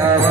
Yeah.